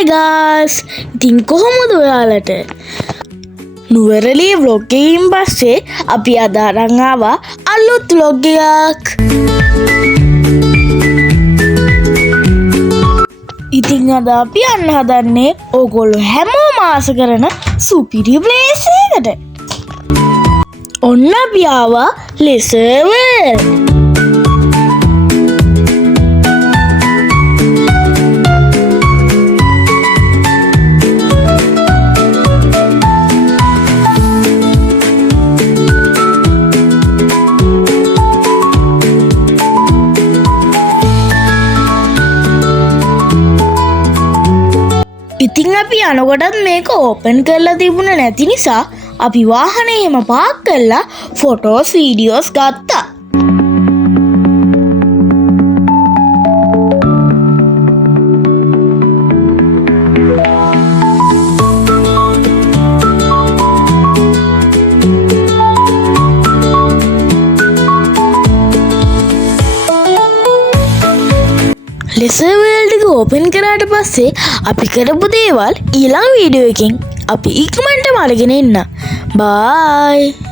Hi guys! ඉතින් කොහොමද ඔයාලට? නුවරඑළිය vlog එකකින් පස්සේ අපි අද අරන් ආවා අලුත් vlog එකක්. ඉතින් අද අපි යන්න හදන්නේ ඕගොල්ලෝ හැමෝම ආස කරන සුපිරි ප්ලේස් එකකට. ඔන්න අපි ආවා ලෙසර් වර්ල්ඩ්. ඉතින් අපි යනකොටත් මේක ඕපන් කරලා තිබුණ නැති නිසා අපි වාහනේ එහෙම පාක් කරලා ෆොටෝස් වීඩියෝස් ගත්තා. ලෙසර් වර්ල්ඩ් එක ඕපන් කරාට පස්සේ අපි කරපු දේවල් ඊළඟ වීඩියෝ එකෙන් අපි ඉක්මනටම අරගෙන එන්න. බයි.